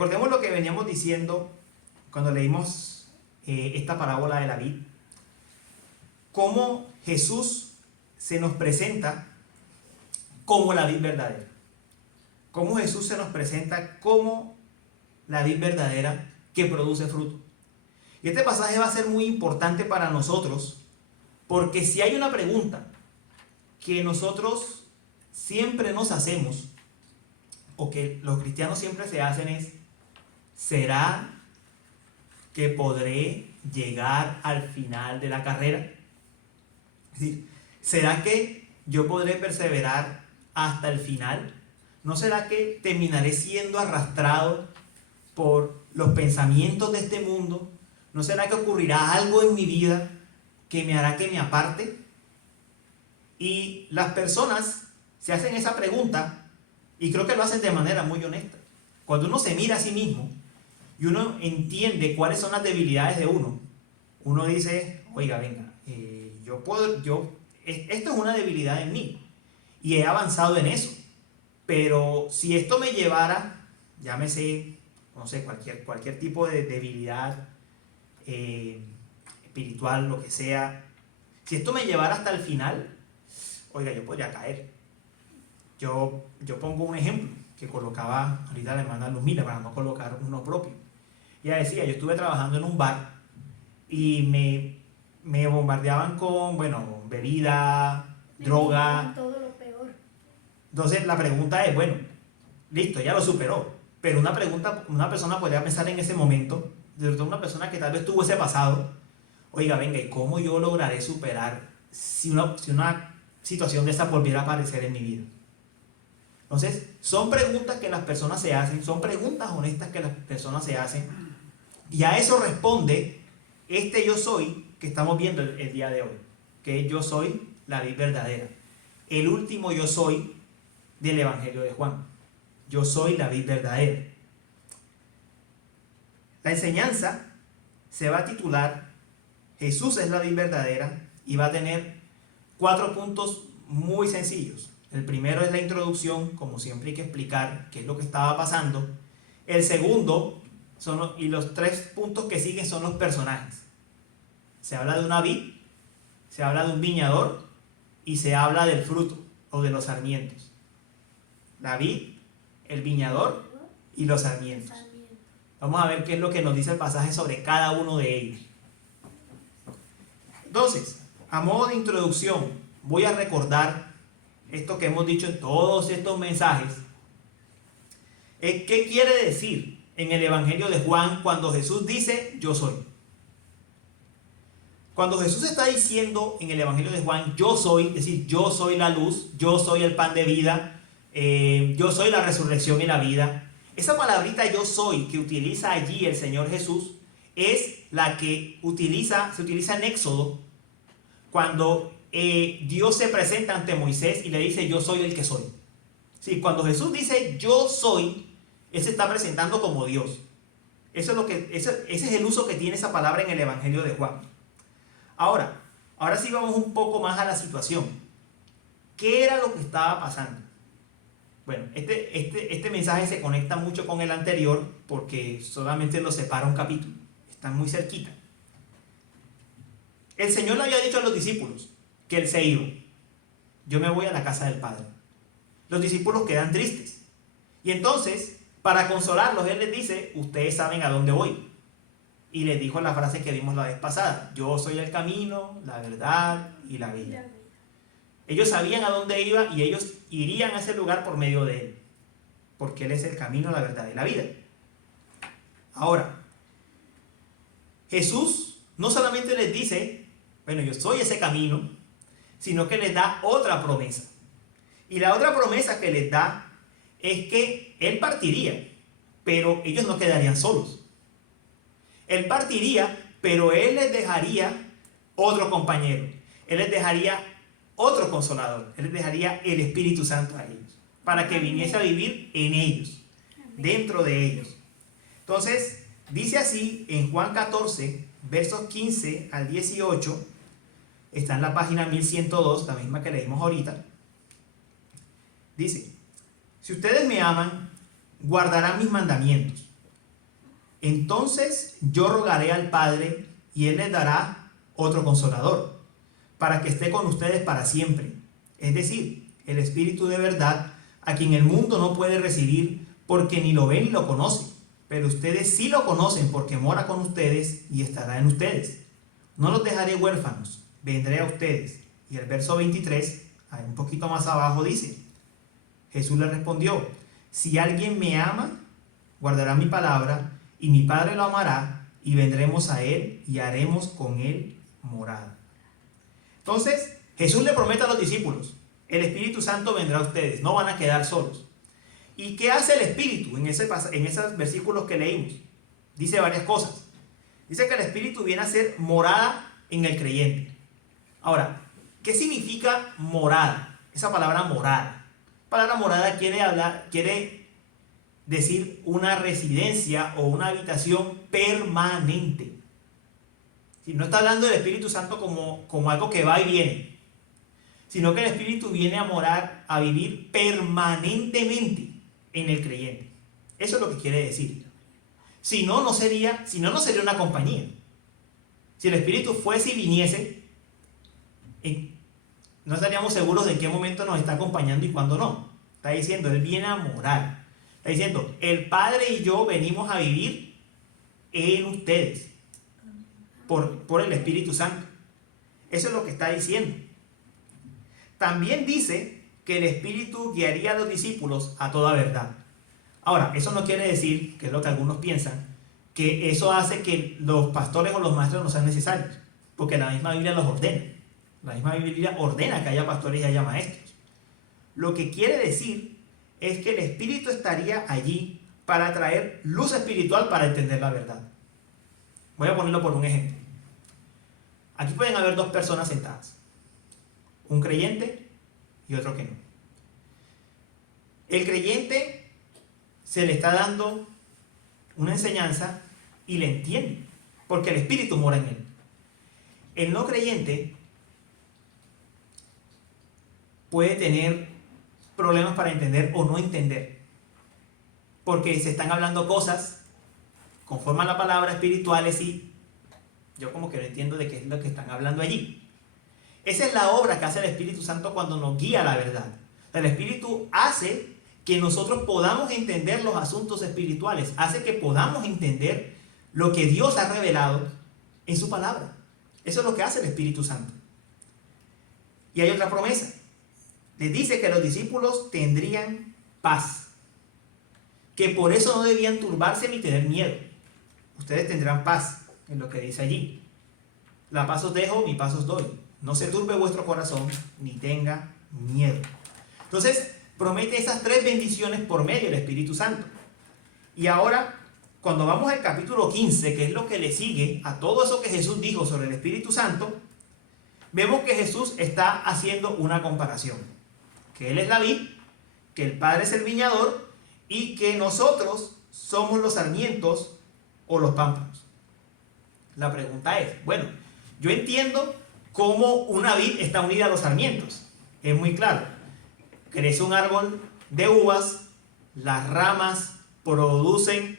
Recordemos lo que veníamos diciendo cuando leímos esta parábola de la vid, cómo Jesús se nos presenta como la vid verdadera, cómo Jesús se nos presenta como la vid verdadera que produce fruto. Y este pasaje va a ser muy importante para nosotros, porque si hay una pregunta que nosotros siempre nos hacemos, o que los cristianos siempre se hacen, es: ¿será que podré llegar al final de la carrera? Es decir, ¿será que yo podré perseverar hasta el final? ¿No será que terminaré siendo arrastrado por los pensamientos de este mundo? ¿No será que ocurrirá algo en mi vida que me hará que me aparte? Y las personas se hacen esa pregunta, y creo que lo hacen de manera muy honesta. Cuando uno se mira a sí mismo y uno entiende cuáles son las debilidades de uno dice: oiga, venga, esto es una debilidad en mí y he avanzado en eso, pero si esto me llevara, llámese, no sé, cualquier tipo de debilidad espiritual, lo que sea, si esto me llevara hasta el final, oiga, yo podría caer. Yo pongo un ejemplo que colocaba ahorita la hermana Luzmila, para no colocar uno propio. Ella decía: yo estuve trabajando en un bar y me bombardeaban con, bebida, droga. Todo lo peor. Entonces la pregunta es, bueno, listo, ya lo superó. Pero una persona podría pensar en ese momento, sobre todo una persona que tal vez tuvo ese pasado: oiga, venga, ¿y cómo yo lograré superar si una situación de esa volviera a aparecer en mi vida? Entonces, son preguntas que las personas se hacen, son preguntas honestas que las personas se hacen, y a eso responde este yo soy que estamos viendo el día de hoy, que yo soy la vid verdadera, el último yo soy del Evangelio de Juan. Yo soy la vid verdadera. La enseñanza se va a titular Jesús es la vid verdadera, y va a tener 4 puntos muy sencillos. El primero es la introducción, como siempre hay que explicar qué es lo que estaba pasando. El segundo y los 3 puntos que siguen son los personajes. Se habla de una vid, se habla de un viñador y se habla del fruto o de los sarmientos. La vid, el viñador y los sarmientos. Vamos a ver qué es lo que nos dice el pasaje sobre cada uno de ellos. Entonces, a modo de introducción, voy a recordar esto que hemos dicho en todos estos mensajes. ¿Qué quiere decir en el Evangelio de Juan cuando Jesús dice yo soy? Cuando Jesús está diciendo en el Evangelio de Juan yo soy, es decir, yo soy la luz, yo soy el pan de vida, yo soy la resurrección y la vida, esa palabrita yo soy que utiliza allí el Señor Jesús es la que se utiliza en Éxodo cuando Dios se presenta ante Moisés y le dice yo soy el que soy. Sí, cuando Jesús dice yo soy, Él se está presentando como Dios. Ese es el uso que tiene esa palabra en el Evangelio de Juan. Ahora sí vamos un poco más a la situación. ¿Qué era lo que estaba pasando? Bueno, este mensaje se conecta mucho con el anterior porque solamente lo separa un capítulo. Están muy cerquita. El Señor le había dicho a los discípulos que Él se iba. Yo me voy a la casa del Padre. Los discípulos quedan tristes. Y entonces, para consolarlos, Él les dice: ustedes saben a dónde voy. Y les dijo la frase que vimos la vez pasada: yo soy el camino, la verdad y la vida. Ellos sabían a dónde iba y ellos irían a ese lugar por medio de Él, porque Él es el camino, la verdad y la vida. Ahora, Jesús no solamente les dice: bueno, yo soy ese camino, sino que les da otra promesa. Y la otra promesa que les da es que Él partiría, pero ellos no quedarían solos. Él partiría, pero Él les dejaría otro compañero. Él les dejaría otro consolador. Él les dejaría el Espíritu Santo a ellos, para que viniese a vivir en ellos, dentro de ellos. Entonces, dice así en Juan 14, versos 15 al 18, está en la página 1102, la misma que leímos ahorita. Dice: si ustedes me aman, guardarán mis mandamientos, Entonces yo rogaré al Padre y Él les dará otro consolador, para que esté con ustedes para siempre. Es decir, el Espíritu de verdad, a quien el mundo no puede recibir porque ni lo ve ni lo conoce. Pero ustedes sí lo conocen porque mora con ustedes y estará en ustedes. No los dejaré huérfanos, vendré a ustedes. Y el verso 23, ahí un poquito más abajo dice, Jesús le respondió, si alguien me ama, guardará mi palabra, y mi Padre lo amará, y vendremos a él y haremos con él morada. Entonces, Jesús le promete a los discípulos, el Espíritu Santo vendrá a ustedes, no van a quedar solos. ¿Y qué hace el Espíritu en esos versículos que leímos? Dice varias cosas. Dice que el Espíritu viene a ser morada en el creyente. Ahora, ¿qué significa morada? Esa palabra morada. La palabra morada quiere decir una residencia o una habitación permanente. Si no está hablando del Espíritu Santo como algo que va y viene, sino que el Espíritu viene a morar, a vivir permanentemente en el creyente. Eso es lo que quiere decir. Si no, no sería una compañía. Si el Espíritu fuese y viniese, no estaríamos seguros de en qué momento nos está acompañando y cuándo no. Está diciendo, Él viene a morar. Está diciendo, el Padre y yo venimos a vivir en ustedes por el Espíritu Santo. Eso es lo que está diciendo. También dice que el Espíritu guiaría a los discípulos a toda verdad. Ahora, eso no quiere decir, que es lo que algunos piensan, que eso hace que los pastores o los maestros no sean necesarios, porque la misma Biblia los ordena. La misma Biblia ordena que haya pastores y haya maestros. Lo que quiere decir es que el Espíritu estaría allí para traer luz espiritual para entender la verdad. Voy a ponerlo por un ejemplo. Aquí pueden haber dos personas sentadas, un creyente y otro que no. El creyente se le está dando una enseñanza y le entiende, porque el Espíritu mora en él. El no creyente puede tener problemas para entender o no entender, porque se están hablando cosas conforme a la palabra espirituales y yo como que no entiendo de qué es lo que están hablando allí. Esa es la obra que hace el Espíritu Santo cuando nos guía a la verdad. El Espíritu hace que nosotros podamos entender los asuntos espirituales, hace que podamos entender lo que Dios ha revelado en su palabra. Eso es lo que hace el Espíritu Santo. Y hay otra promesa. Les dice que los discípulos tendrían paz, que por eso no debían turbarse ni tener miedo. Ustedes tendrán paz, es lo que dice allí. La paz os dejo, mi paz os doy. No se turbe vuestro corazón, ni tenga miedo. Entonces, promete esas tres bendiciones por medio del Espíritu Santo. Y ahora, cuando vamos al capítulo 15, que es lo que le sigue a todo eso que Jesús dijo sobre el Espíritu Santo, vemos que Jesús está haciendo una comparación. Que Él es la vid, que el Padre es el viñador y que nosotros somos los sarmientos o los pámpanos. La pregunta es, bueno, yo entiendo cómo una vid está unida a los sarmientos. Es muy claro. Crece un árbol de uvas, las ramas producen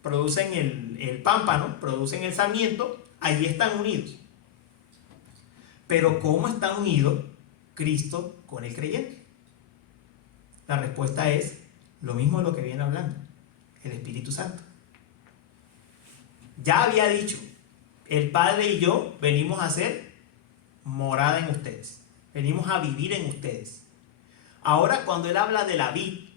el pámpano, producen el sarmiento, allí están unidos. Pero ¿cómo están unidos Cristo con el creyente? La respuesta es lo mismo de lo que viene hablando, el Espíritu Santo. Ya había dicho, el Padre y yo venimos a ser morada en ustedes, venimos a vivir en ustedes. Ahora, cuando Él habla de la vid,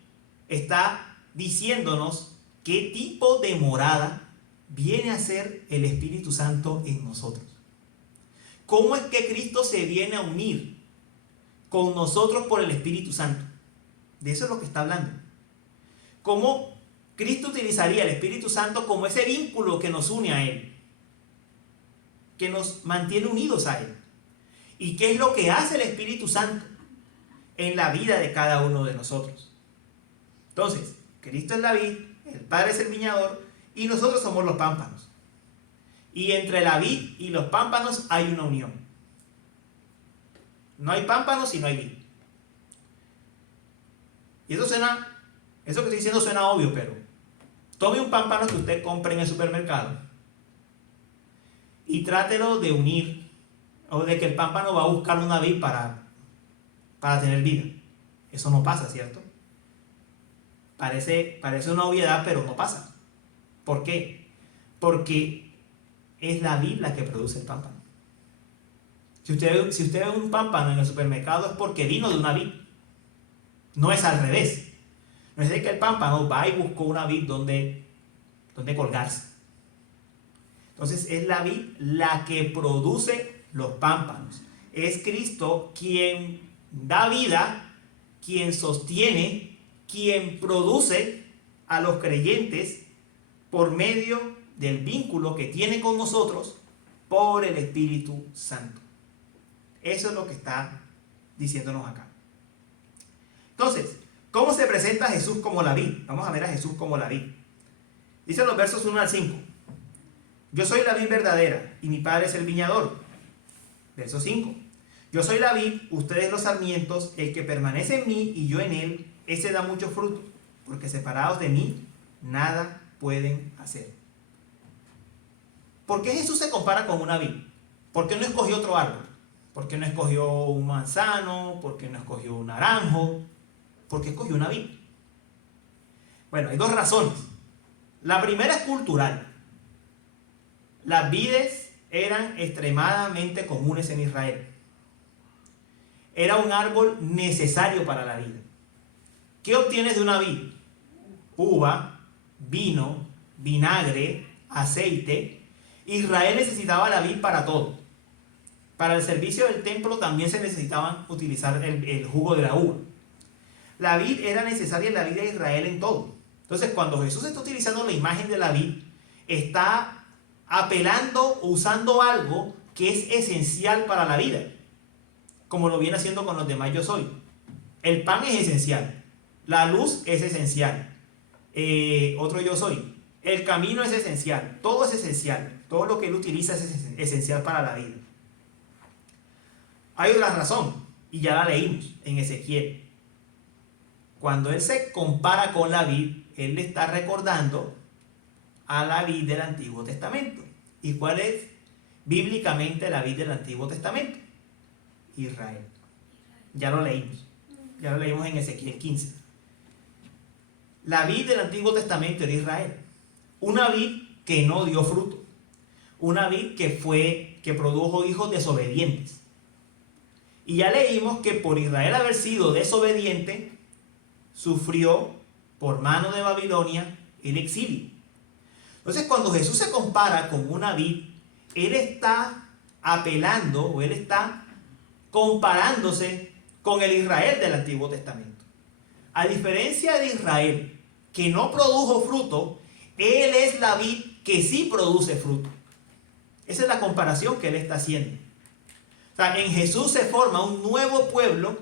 está diciéndonos qué tipo de morada viene a ser el Espíritu Santo en nosotros. ¿Cómo es que Cristo se viene a unir con nosotros por el Espíritu Santo? De eso es lo que está hablando. ¿Cómo Cristo utilizaría el Espíritu Santo como ese vínculo que nos une a Él, que nos mantiene unidos a Él? ¿Y qué es lo que hace el Espíritu Santo en la vida de cada uno de nosotros? Entonces, Cristo es la vid, el Padre es el viñador y nosotros somos los pámpanos. Y entre la vid y los pámpanos hay una unión. No hay pámpanos si no hay vid. Y eso que estoy diciendo suena obvio, pero Tome un pámpano que usted compre en el supermercado y trátelo de unir, o de que el pámpano va a buscar una vid para tener vida. Eso no pasa, ¿cierto? Parece una obviedad, pero no pasa. ¿Por qué? Porque es la vid la que produce el pámpano. Si usted ve un pámpano en el supermercado es porque vino de una vid. No es al revés. No es de que el pámpano va y buscó una vid donde colgarse. Entonces es la vid la que produce los pámpanos. Es Cristo quien da vida, quien sostiene, quien produce a los creyentes por medio del vínculo que tiene con nosotros por el Espíritu Santo. Eso es lo que está diciéndonos acá. Entonces, ¿cómo se presenta a Jesús como la vid? Vamos a ver a Jesús como la vid. Dicen los versos 1 al 5. Yo soy la vid verdadera y mi Padre es el viñador. Verso 5. Yo soy la vid, ustedes los sarmientos, el que permanece en mí y yo en él, ese da mucho fruto, porque separados de mí, nada pueden hacer. ¿Por qué Jesús se compara con una vid? ¿Por qué no escogió otro árbol? ¿Por qué no escogió un manzano? ¿Por qué no escogió un naranjo? ¿Por qué escogió una vid? Bueno, hay dos razones. La primera es cultural. Las vides eran extremadamente comunes en Israel. Era un árbol necesario para la vida. ¿Qué obtienes de una vid? Uva, vino, vinagre, aceite. Israel necesitaba la vid para todo. Para el servicio del templo también se necesitaban utilizar el jugo de la uva. La vid era necesaria en la vida de Israel en todo. Entonces, cuando Jesús está utilizando la imagen de la vid, está apelando, usando algo que es esencial para la vida, como lo viene haciendo con los demás yo soy. El pan es esencial, la luz es esencial, otro yo soy, el camino es esencial, todo es esencial, todo lo que él utiliza es esencial para la vida. Hay otra razón, y ya la leímos en Ezequiel. Cuando él se compara con la vid, él le está recordando a la vid del Antiguo Testamento. ¿Y cuál es bíblicamente la vid del Antiguo Testamento? Israel. Ya lo leímos en Ezequiel 15. La vid del Antiguo Testamento era Israel. Una vid que no dio fruto. Una vid que produjo hijos desobedientes. Y ya leímos que por Israel haber sido desobediente, sufrió por mano de Babilonia el exilio. Entonces, cuando Jesús se compara con una vid, él está apelando o él está comparándose con el Israel del Antiguo Testamento. A diferencia de Israel, que no produjo fruto, él es la vid que sí produce fruto. Esa es la comparación que él está haciendo. O sea, en Jesús se forma un nuevo pueblo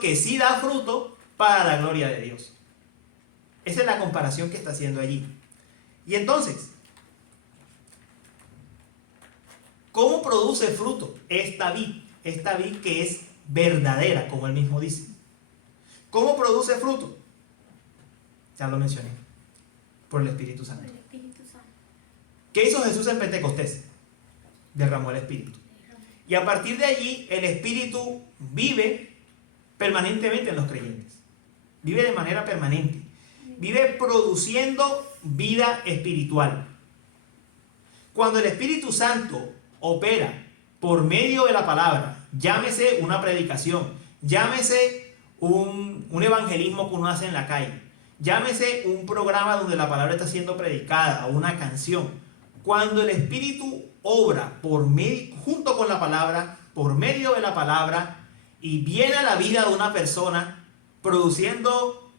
que sí da fruto para la gloria de Dios. Esa es la comparación que está haciendo allí. Y entonces, ¿cómo produce fruto esta vid? Esta vid que es verdadera, como él mismo dice. ¿Cómo produce fruto? Ya lo mencioné. Por el Espíritu Santo. ¿Qué hizo Jesús en Pentecostés? Derramó el Espíritu. Y a partir de allí, el Espíritu vive permanentemente en los creyentes. Vive de manera permanente. Vive produciendo vida espiritual. Cuando el Espíritu Santo opera por medio de la palabra, llámese una predicación, llámese un evangelismo que uno hace en la calle, llámese un programa donde la palabra está siendo predicada o una canción, cuando el Espíritu obra junto con la palabra, por medio de la palabra, y viene a la vida de una persona, produciendo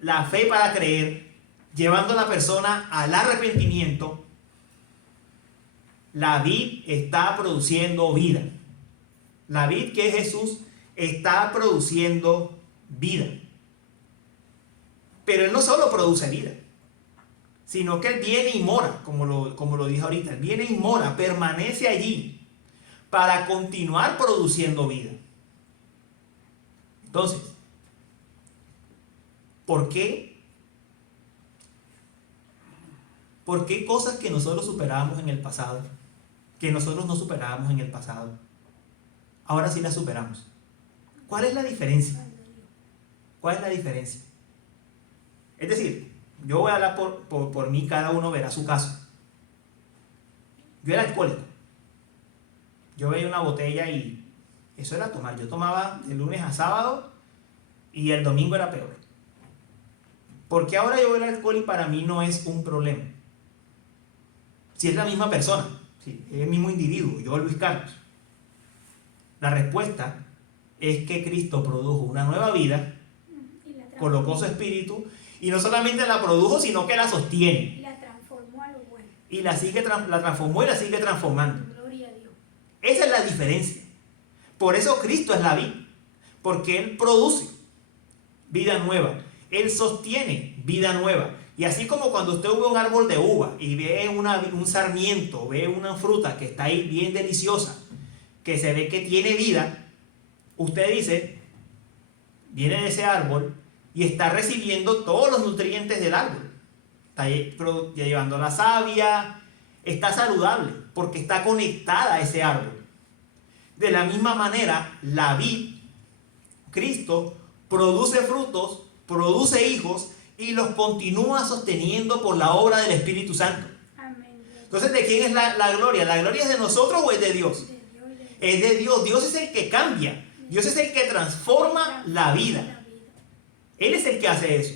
la fe para creer, llevando a la persona al arrepentimiento, la vid está produciendo vida. La vid que es Jesús está produciendo vida. Pero él no solo produce vida, sino que él viene y mora, como lo dije ahorita. Él viene y mora, permanece allí para continuar produciendo vida. Entonces, ¿por qué ¿Por qué cosas que nosotros superábamos en el pasado, que nosotros no superábamos en el pasado, ahora sí las superamos? ¿Cuál es la diferencia? ¿Cuál es la diferencia? Es decir, yo voy a hablar por mí, cada uno verá su caso. Yo era alcohólico. Yo veía una botella y eso era tomar. Yo tomaba de lunes a sábado y el domingo era peor. Porque ahora yo veo el alcohol y para mí no es un problema. Si es la misma persona, si es el mismo individuo, yo Luis Carlos. La respuesta es que Cristo produjo una nueva vida, colocó su espíritu y no solamente la produjo, sino que la sostiene. La transformó a lo bueno. Y la transformó y la sigue transformando. Gloria a Dios. Esa es la diferencia. Por eso Cristo es la vid, porque Él produce vida nueva, Él sostiene vida nueva. Y así como cuando usted ve un árbol de uva y ve un sarmiento, ve una fruta que está ahí bien deliciosa, que se ve que tiene vida, usted dice, viene de ese árbol y está recibiendo todos los nutrientes del árbol. Está llevando la savia, está saludable porque está conectada a ese árbol. De la misma manera, la vid, Cristo, produce frutos, produce hijos y los continúa sosteniendo por la obra del Espíritu Santo. Amén. Entonces, ¿de quién es la gloria? ¿La gloria es de nosotros o es de Dios? Es de Dios. Dios es el que cambia. Dios es el que transforma la vida. Él es el que hace eso.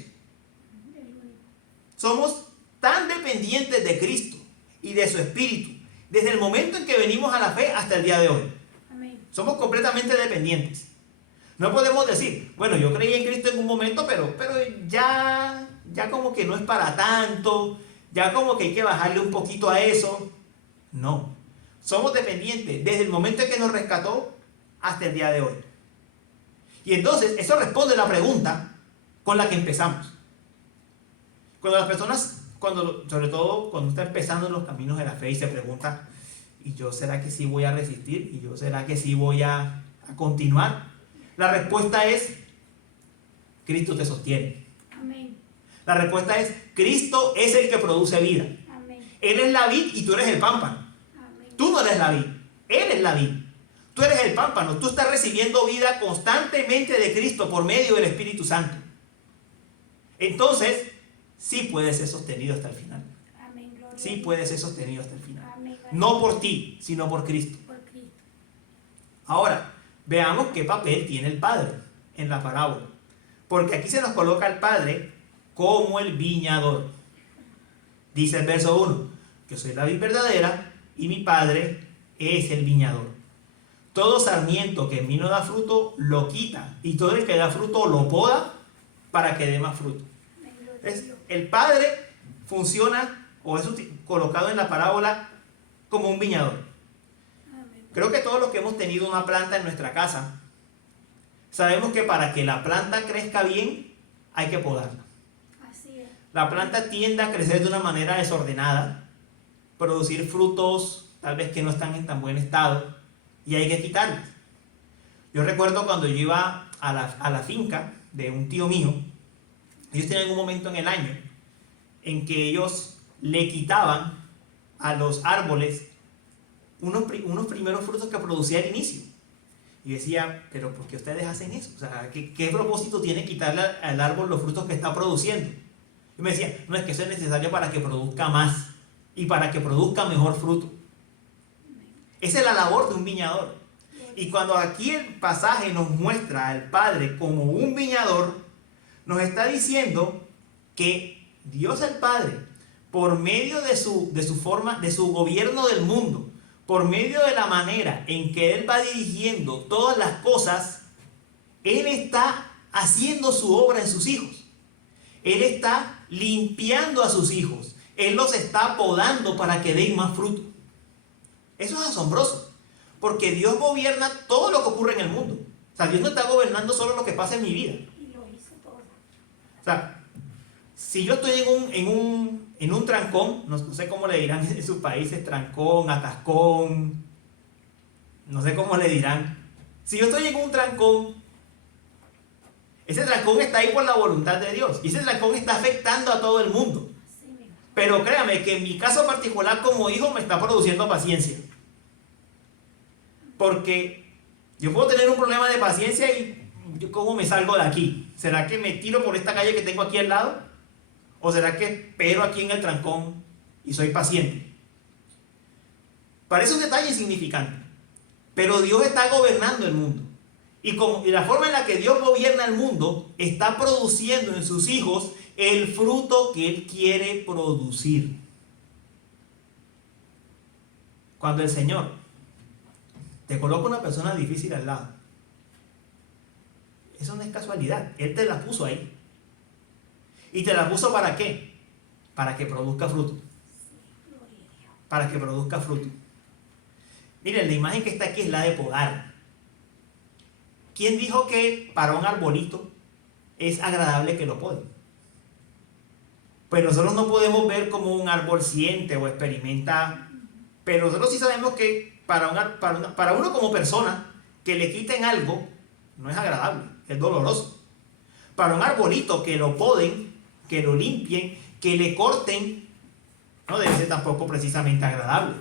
Somos tan dependientes de Cristo y de su Espíritu desde el momento en que venimos a la fe hasta el día de hoy. Amén. Somos completamente dependientes. No podemos decir, bueno, yo creí en Cristo en un momento, pero ya como que no es para tanto, ya como que hay que bajarle un poquito a eso. No. Somos dependientes desde el momento en que nos rescató hasta el día de hoy. Y entonces, eso responde a la pregunta con la que empezamos. Cuando las personas, sobre todo cuando está empezando en los caminos de la fe y se pregunta, ¿y yo será que sí voy a resistir? ¿Y yo será que sí voy a continuar? La respuesta es, Cristo te sostiene. Amén. La respuesta es, Cristo es el que produce vida. Amén. Él es la vid y tú eres el pámpano. Amén. Tú no eres la vid, Él es la vid. Tú eres el pámpano, tú estás recibiendo vida constantemente de Cristo por medio del Espíritu Santo. Entonces, sí puede ser sostenido hasta el final. Amén. Gloria Sí a Dios. puede ser sostenido hasta el final. Amén. No por ti, sino por Cristo. Por Cristo. Ahora, veamos qué papel tiene el Padre en la parábola. Porque aquí se nos coloca al Padre como el viñador. Dice el verso 1, que soy la vid verdadera y mi Padre es el viñador. Todo sarmiento que en mí no da fruto, lo quita. Y todo el que da fruto, lo poda para que dé más fruto. Amén. Gloria a Dios. El Padre funciona, o es colocado en la parábola, como un viñador. Amén. Creo que todos los que hemos tenido una planta en nuestra casa, sabemos que para que la planta crezca bien, hay que podarla. Así es. La planta tiende a crecer de una manera desordenada, producir frutos tal vez que no están en tan buen estado, y hay que quitarlas. Yo recuerdo cuando yo iba a la finca de un tío mío, ellos tenían un momento en el año en que ellos le quitaban a los árboles unos primeros frutos que producía al inicio. Y decía, pero ¿por qué ustedes hacen eso? O sea, ¿qué propósito tiene quitarle al árbol los frutos que está produciendo? Y me decía, no, es que eso es necesario para que produzca más y para que produzca mejor fruto. Esa es la labor de un viñador. Y cuando aquí el pasaje nos muestra al Padre como un viñador, nos está diciendo que Dios el Padre, por medio de su forma, de su gobierno del mundo, por medio de la manera en que Él va dirigiendo todas las cosas, Él está haciendo su obra en sus hijos. Él está limpiando a sus hijos. Él los está podando para que den más fruto. Eso es asombroso, porque Dios gobierna todo lo que ocurre en el mundo. O sea, Dios no está gobernando solo lo que pasa en mi vida. Y lo hizo todo. O sea, si yo estoy en un trancón, no sé cómo le dirán en sus países, trancón, atascón, no sé cómo le dirán. Si yo estoy en un trancón, ese trancón está ahí por la voluntad de Dios. Y ese trancón está afectando a todo el mundo. Así mismo. Pero créame que en mi caso particular como hijo me está produciendo paciencia. Porque yo puedo tener un problema de paciencia y ¿cómo me salgo de aquí? ¿Será que me tiro por esta calle que tengo aquí al lado? ¿O será que espero aquí en el trancón y soy paciente? Parece un detalle insignificante, pero Dios está gobernando el mundo. Y la forma en la que Dios gobierna el mundo está produciendo en sus hijos el fruto que Él quiere producir. Cuando el Señor te coloca una persona difícil al lado, eso no es casualidad. Él te la puso ahí. ¿Y te la puso para qué? Para que produzca fruto. Para que produzca fruto. Miren, la imagen que está aquí es la de podar. ¿Quién dijo que para un arbolito es agradable que lo poden? Pues nosotros no podemos ver cómo un árbol siente o experimenta, pero nosotros sí sabemos que para uno como persona, que le quiten algo, no es agradable, es doloroso. Para un arbolito que lo poden, que lo limpien, que le corten, no debe ser tampoco precisamente agradable,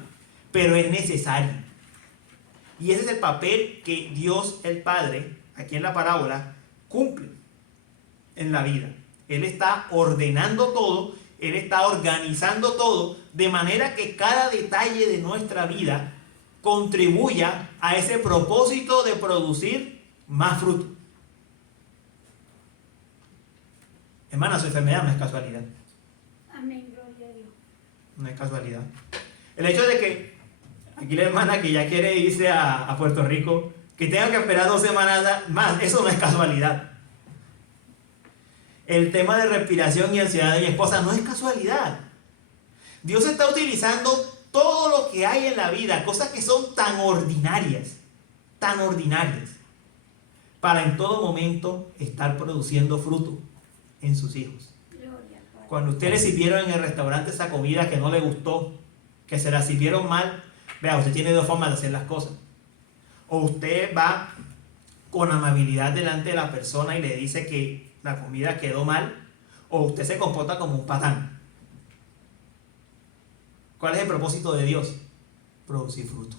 pero es necesario. Y ese es el papel que Dios el Padre, aquí en la parábola, cumple en la vida. Él está ordenando todo, Él está organizando todo, de manera que cada detalle de nuestra vida contribuya a ese propósito de producir más fruto. Hermana, su enfermedad no es casualidad. Amén, gloria a Dios. No es casualidad. El hecho de que aquí la hermana que ya quiere irse a Puerto Rico, que tenga que esperar 2 semanas más, eso no es casualidad. El tema de respiración y ansiedad de mi esposa no es casualidad. Dios está utilizando todo lo que hay en la vida, cosas que son tan ordinarias, para en todo momento estar produciendo fruto en sus hijos. Gloria al Padre. Cuando usted le sirvieron en el restaurante esa comida que no le gustó, que se la sirvieron mal, vea, usted tiene 2 formas de hacer las cosas. O usted va con amabilidad delante de la persona y le dice que la comida quedó mal, o usted se comporta como un patán. ¿Cuál es el propósito de Dios? Producir fruto.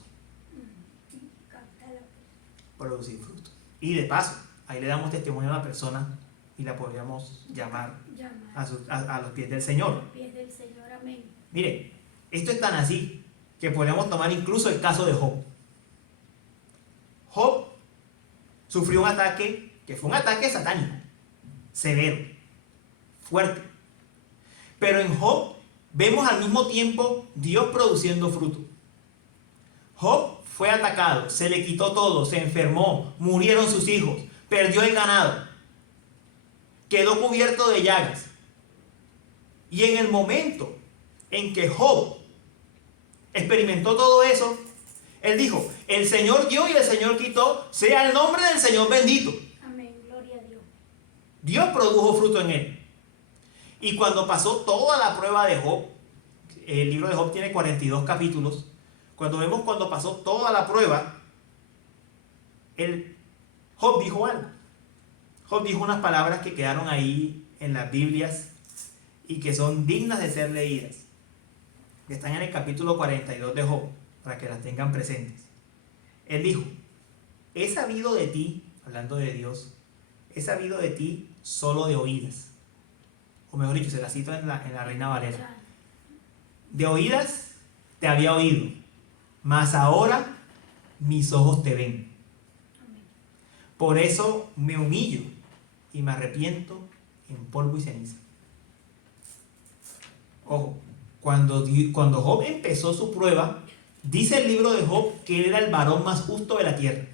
Producir fruto. Y de paso, ahí le damos testimonio a la persona y la podríamos llamar a los pies del Señor. A los pies del Señor, amén. Mire, esto es tan así que podríamos tomar incluso el caso de Job. Job sufrió un ataque que fue un ataque satánico, severo, fuerte. Pero en Job vemos al mismo tiempo Dios produciendo fruto. Job fue atacado, se le quitó todo, se enfermó, murieron sus hijos, perdió el ganado, quedó cubierto de llagas. Y en el momento en que Job experimentó todo eso, él dijo: el Señor dio y el Señor quitó, sea el nombre del Señor bendito. Amén, gloria a Dios. Dios produjo fruto en él. Y cuando pasó toda la prueba de Job, el libro de Job tiene 42 capítulos, cuando pasó toda la prueba, Job dijo algo. Job dijo unas palabras que quedaron ahí en las Biblias y que son dignas de ser leídas. Que están en el capítulo 42 de Job, para que las tengan presentes. Él dijo: he sabido de ti, hablando de Dios, he sabido de ti solo de oídas. O mejor dicho, se la cito en la Reina Valera. De oídas te había oído, mas ahora mis ojos te ven. Amén. Por eso me humillo y me arrepiento en polvo y ceniza. Ojo, cuando Job empezó su prueba, dice el libro de Job que él era el varón más justo de la tierra.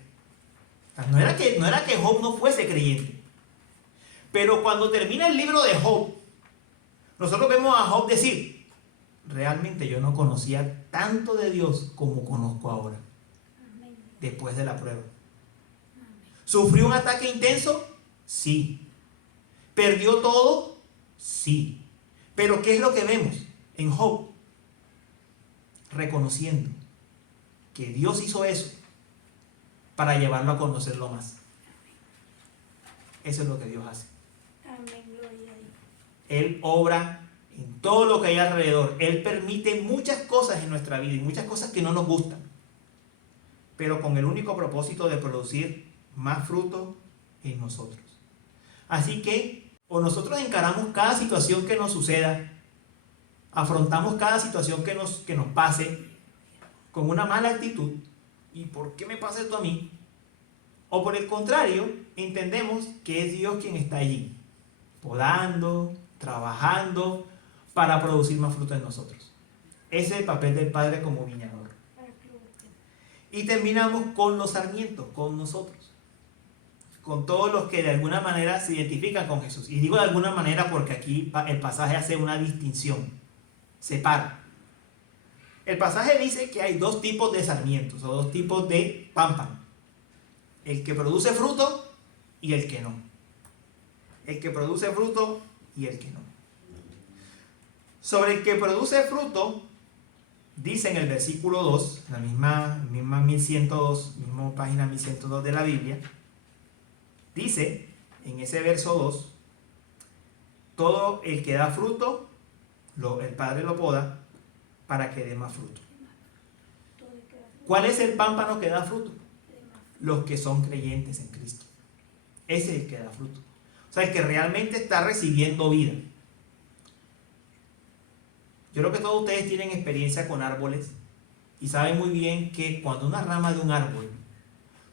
O sea, no era que Job no fuese creyente. Pero cuando termina el libro de Job, nosotros vemos a Job decir: realmente yo no conocía tanto de Dios como conozco ahora, Amén. después de la prueba. Amén. ¿Sufrió un ataque intenso? Sí. ¿Perdió todo? Sí. Pero ¿qué es lo que vemos en Job? Reconociendo que Dios hizo eso para llevarlo a conocerlo más. Eso es lo que Dios hace. Amén, gloria a Dios. Él obra en todo lo que hay alrededor. Él permite muchas cosas en nuestra vida y muchas cosas que no nos gustan, pero con el único propósito de producir más fruto en nosotros. Así que o nosotros encaramos cada situación que nos suceda, afrontamos cada situación que nos pase con una mala actitud, ¿y por qué me pasa esto a mí? O por el contrario, entendemos que es Dios quien está allí, podando, trabajando para producir más fruto en nosotros. Ese es el papel del Padre como viñador. Y terminamos con los sarmientos, con nosotros, con todos los que de alguna manera se identifican con Jesús. Y digo de alguna manera porque aquí el pasaje hace una distinción, separa. El pasaje dice que hay dos tipos de sarmientos o dos tipos de pámpano: el que produce fruto y el que no. El que produce fruto y el que no. Sobre el que produce fruto, dice en el versículo 2, la misma 1102, misma página 1102 de la Biblia, dice en ese verso 2, todo el que da fruto, el Padre lo poda para que dé más fruto. ¿Cuál es el pámpano que da fruto? Los que son creyentes en Cristo. Ese es el que da fruto. O sea, el que realmente está recibiendo vida. Yo creo que todos ustedes tienen experiencia con árboles y saben muy bien que cuando una rama de un árbol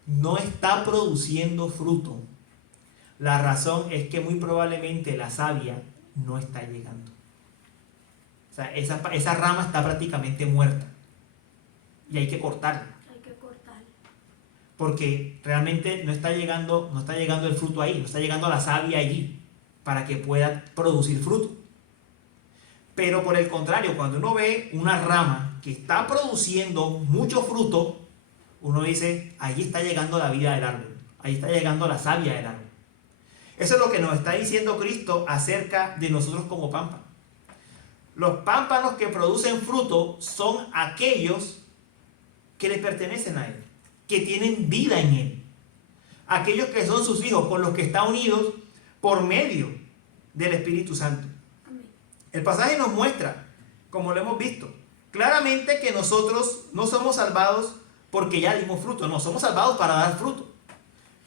no está produciendo fruto, la razón es que muy probablemente la savia no está llegando. O sea, esa rama está prácticamente muerta y hay que cortarla. Porque realmente no está llegando el fruto ahí, no está llegando la savia allí para que pueda producir fruto. Pero por el contrario, cuando uno ve una rama que está produciendo mucho fruto, uno dice, ahí está llegando la vida del árbol, ahí está llegando la savia del árbol. Eso es lo que nos está diciendo Cristo acerca de nosotros como pámpanos. Los pámpanos que producen fruto son aquellos que le pertenecen a Él, que tienen vida en Él. Aquellos que son sus hijos, con los que está unidos por medio del Espíritu Santo. El pasaje nos muestra, como lo hemos visto, claramente que nosotros no somos salvados porque ya dimos fruto, no, somos salvados para dar fruto.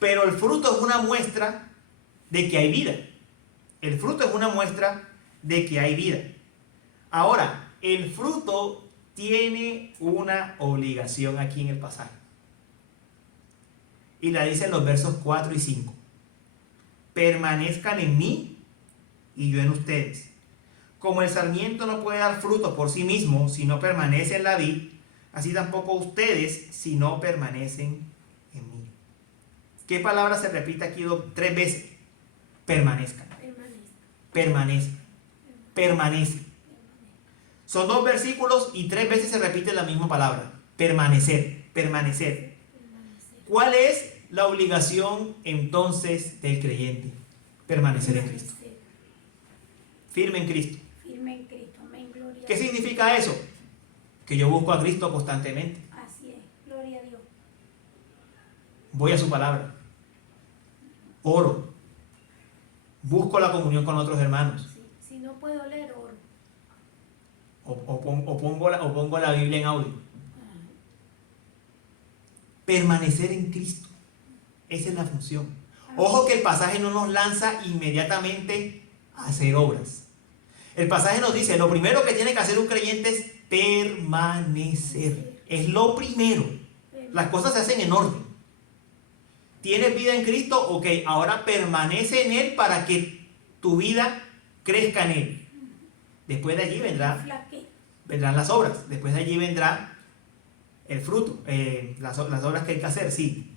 Pero el fruto es una muestra de que hay vida. El fruto es una muestra de que hay vida. Ahora, el fruto tiene una obligación aquí en el pasaje. Y la dice en los versos 4 y 5. Permanezcan en mí y yo en ustedes. Como el sarmiento no puede dar fruto por sí mismo si no permanece en la vid, así tampoco ustedes si no permanecen en mí. ¿Qué palabra se repite aquí 3 veces? Permanezcan. Permanezcan. Permanecen. Son 2 versículos y 3 veces se repite la misma palabra. Permanecer. Permanecer. ¿Cuál es la obligación entonces del creyente? Permanecer en Cristo. Firme en Cristo. ¿Qué significa eso? Que yo busco a Cristo constantemente. Así es, gloria a Dios. Voy a su palabra. Oro. Busco la comunión con otros hermanos. Sí. Si no puedo leer, oro. O pongo la Biblia en audio. Permanecer en Cristo. Esa es la función. Ojo que el pasaje no nos lanza inmediatamente a hacer obras. El pasaje nos dice, lo primero que tiene que hacer un creyente es permanecer. Es lo primero. Las cosas se hacen en orden. ¿Tienes vida en Cristo? Ok, ahora permanece en Él para que tu vida crezca en Él. Después de allí vendrán las obras. Después de allí vendrá el fruto, las obras que hay que hacer, sí.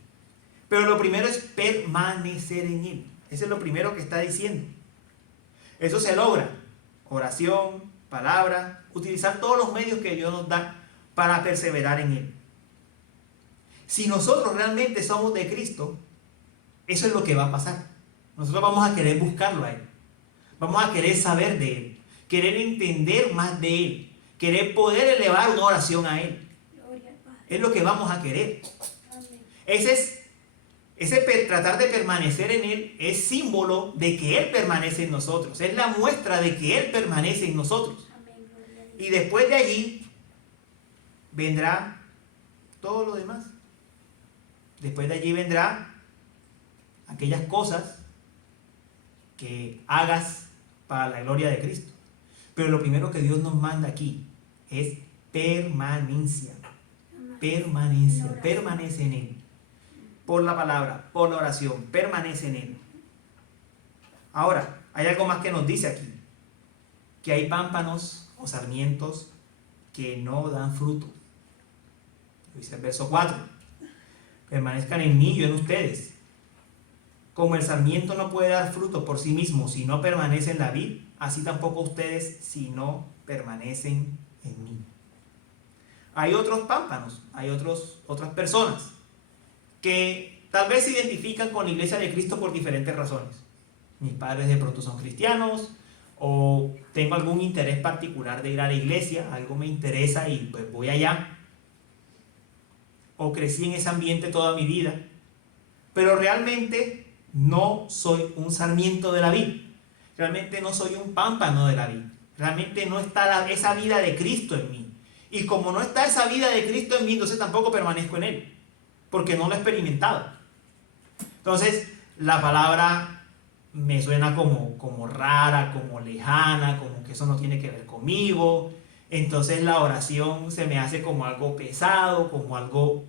Pero lo primero es permanecer en Él. Eso es lo primero que está diciendo. Eso se logra. Oración, palabra, utilizar todos los medios que Dios nos da para perseverar en Él. Si nosotros realmente somos de Cristo, eso es lo que va a pasar. Nosotros vamos a querer buscarlo a Él. Vamos a querer saber de Él. Querer entender más de Él. Querer poder elevar una oración a Él. Es lo que vamos a querer. Ese tratar de permanecer en Él es símbolo de que Él permanece en nosotros. Es la muestra de que Él permanece en nosotros. Amén, gloria a Dios. Y después de allí vendrá todo lo demás. Después de allí vendrá aquellas cosas que hagas para la gloria de Cristo. Pero lo primero que Dios nos manda aquí es permanencia. Permanencia. Permanece en Él. Por la palabra, por la oración, permanece en Él. Ahora, hay algo más que nos dice aquí. Que hay pámpanos o sarmientos que no dan fruto. Dice el verso 4. Permanezcan en mí, yo en ustedes. Como el sarmiento no puede dar fruto por sí mismo si no permanece en la vid, así tampoco ustedes si no permanecen en mí. Hay otros pámpanos, hay otras personas que tal vez se identifican con la iglesia de Cristo por diferentes razones. Mis padres de pronto son cristianos, o tengo algún interés particular de ir a la iglesia, algo me interesa y pues voy allá. O crecí en ese ambiente toda mi vida, pero realmente no soy un sarmiento de la vid, realmente no soy un pámpano de la vid, realmente no está esa vida de Cristo en mí. Y como no está esa vida de Cristo en mí, entonces tampoco permanezco en Él, porque no lo he experimentado. Entonces, la palabra me suena como rara, como lejana, como que eso no tiene que ver conmigo. Entonces la oración se me hace como algo pesado, como algo,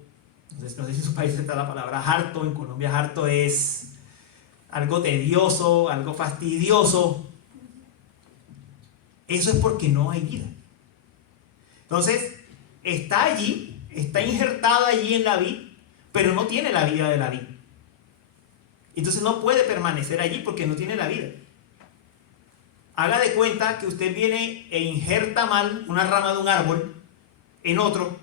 no sé si en su país está la palabra harto, en Colombia harto es algo tedioso, algo fastidioso. Eso es porque no hay vida. Entonces, está allí, está injertado allí en la vid, pero no tiene la vida de la vid. Entonces no puede permanecer allí porque no tiene la vida. Haga de cuenta que usted viene e injerta mal una rama de un árbol en otro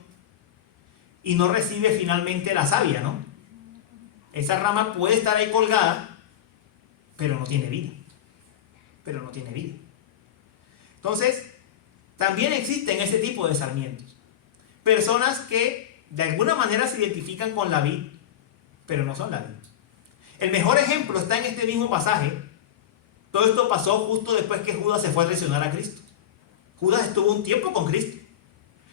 y no recibe finalmente la savia, ¿no? Esa rama puede estar ahí colgada, pero no tiene vida. Pero no tiene vida. Entonces, también existen ese tipo de sarmientos. Personas que de alguna manera se identifican con la vid, pero no son la vid. El mejor ejemplo está en este mismo pasaje. Todo esto pasó justo después que Judas se fue a traicionar a Cristo. Judas estuvo un tiempo con Cristo.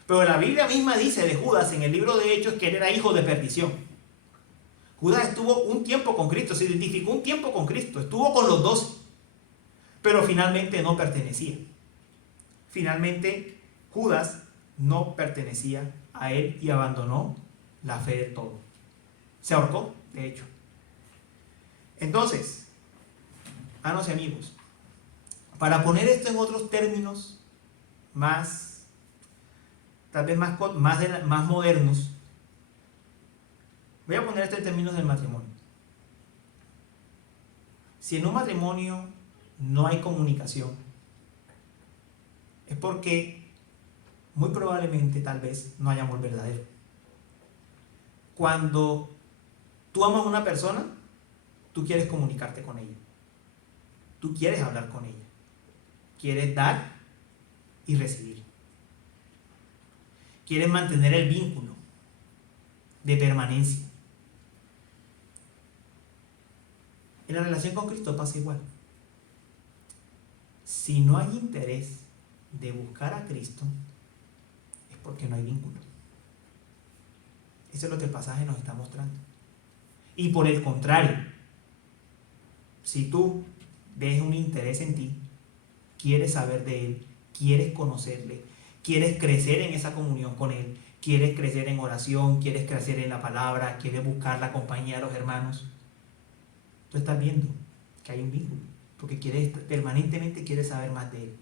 Pero la Biblia misma dice de Judas en el libro de Hechos que él era hijo de perdición. Judas estuvo un tiempo con Cristo, se identificó un tiempo con Cristo, estuvo con los 12. Pero finalmente no pertenecía. Finalmente Judas no pertenecía a él y abandonó la fe de todo. Se ahorcó, de hecho. Entonces, hermanos y amigos, para poner esto en otros términos tal vez más modernos, voy a poner esto en términos del matrimonio. Si en un matrimonio no hay comunicación, es porque muy probablemente tal vez no hay amor verdadero. Cuando tú amas a una persona, tú quieres comunicarte con ella. Tú quieres hablar con ella. Quieres dar y recibir. Quieres mantener el vínculo de permanencia. En la relación con Cristo pasa igual. Si no hay interés de buscar a Cristo, es porque no hay vínculo. Eso es lo que el pasaje nos está mostrando. Y por el contrario, si tú ves un interés en ti, quieres saber de Él, quieres conocerle, quieres crecer en esa comunión con Él, quieres crecer en oración, quieres crecer en la palabra, quieres buscar la compañía de los hermanos, tú estás viendo que hay un vínculo, porque permanentemente quieres saber más de Él.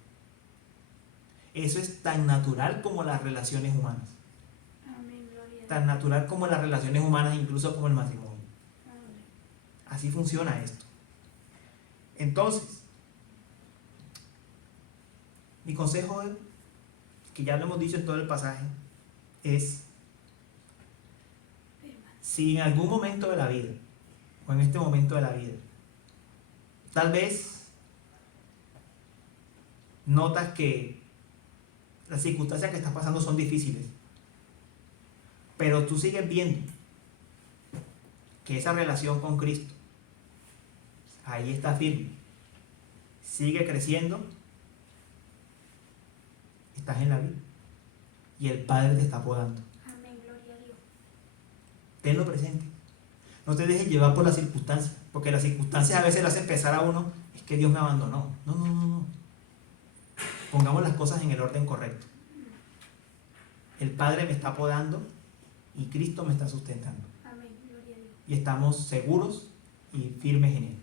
Eso es tan natural como las relaciones humanas. Amén, gloria a Dios. Tan natural como las relaciones humanas, incluso como el matrimonio. Amén. Así funciona esto. Entonces, mi consejo, que ya lo hemos dicho en todo el pasaje, es: si en algún momento de la vida, o en este momento de la vida, tal vez notas que las circunstancias que estás pasando son difíciles, pero tú sigues viendo que esa relación con Cristo ahí está firme, sigue creciendo, estás en la vida y el Padre te está podando. Amén, gloria a Dios. Tenlo presente. No te dejes llevar por las circunstancias, porque las circunstancias a veces le hacen pensar a uno, es que Dios me abandonó. No, no, no, no. Pongamos las cosas en el orden correcto. El Padre me está podando y Cristo me está sustentando. Amén, gloria a Dios. Y estamos seguros y firmes en Él.